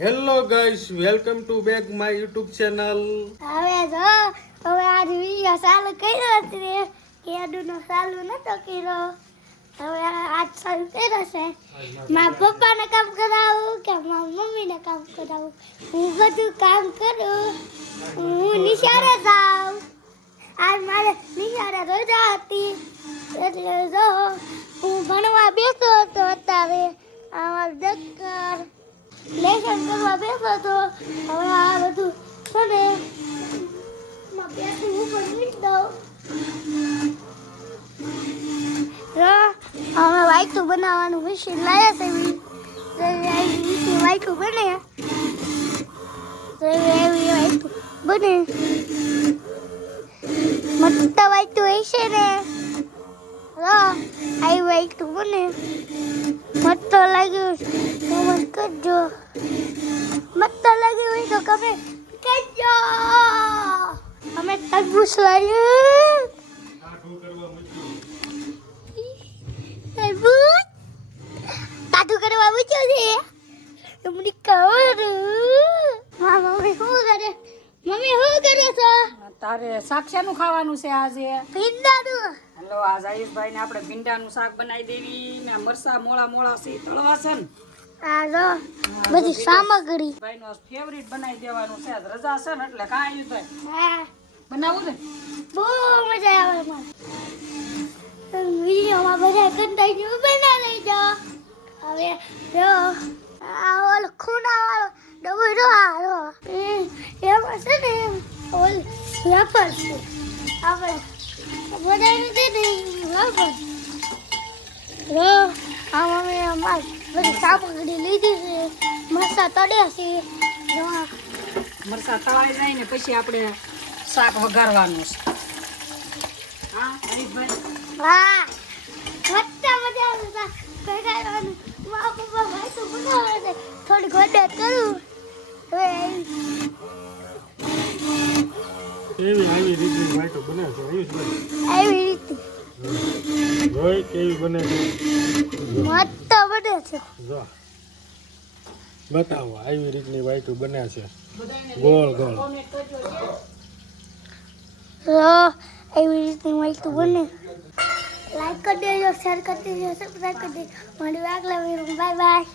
Hello guys, welcome to back my YouTube channel. હવે આજ video ચાલુ કર્યો છે. કેડુનો ચાલુ નતો કર્યો. હવે આજ ચાલુ કર્યો છે. મારા પપ્પાને કામ કરાવું કે મારા મમ્મીને કામ કરાવું. હું બધું કામ કરું. હું નિશાળે જાઉં. આજ મારે નિશાળે રજા હતી એટલે જો હું ભણવા બેસો તો અત્યારે અમાર દફતર લેસન કરવા બેસો તો હવે આ બધું છે ને માં બેસી ઉપર મૂકી દઉં. અમે વાઈટું બનાવવાનું મશીન લાવ્યા છે. એવી વાઈટું બને એવી વાઈટું બને મસ્ત વાઈટું હશે ને. આવી વાઈટું બને મસ્ત લાગ્યું કમેન્ટ કરજો. મસ્ત લાગ્યું હોય તો કમેન્ટ કરજો. અમે તરબૂચ લાવ્યું. તરબૂચ કાઠું કરવા મૂક્યો છે. તમને ખબર મમ્મી શું કરે? મમ્મી શું કરે છો? તારે શાક શાનું ખાવાનું છે આજે? ભીંડાનું. હલો, આજ આયુષભાઈ ને આપણે ભીંડાનું શાક બનાવી દેવી ને મરસા મોળા મોળા છે તળવા છે ને. આ જો બધી સામગ્રી ભાઈ નો ફેવરિટ બનાવી દેવાનું છે. આજ રજા છે ને એટલે કાં આયુષભાઈ હા બનાવું ને બહુ મજા આવે મને. વિડીયોમાં બધા કન્ટિન્યુ બના લેજો. હવે જો આ ઓલો ખૂણા વાળો ડબો જો હાલો એમાં છે ને ઓલ વેફર છે. આપણે બધાને દે દે વેફર. જો આ મમ્મી અમાર બધી સામગ્રી લીધી છે. મરસા તળ્યા છે. જો મરસા તળાઈ જાય ને પછી આપણે શાક વઘારવાનું છે. હા આયુષભાઈ વાહ મસ્ત મજા આવે છે. કઈ ખાવાનું મારા પપ્પા ભાઈ તો બનાવે છે. થોડી ગોડત કરું હવે આવી રીતની વાઈટો બને છે આયુષભાઈ. આવી રીતે જોઈ કેવી બને છે. મસ્ત બને છે. જો બતાવો, આવી રીતની વાઈટો બને છે ગોળ ગોળ. એવી રીતની માહિતી બને. લાઈક કરી દેજો, શેર કરી દેજો, સબસ્ક્રાઈબ કરી દેજો. મળીએ આગલા વિડીયોમાં. Bye bye.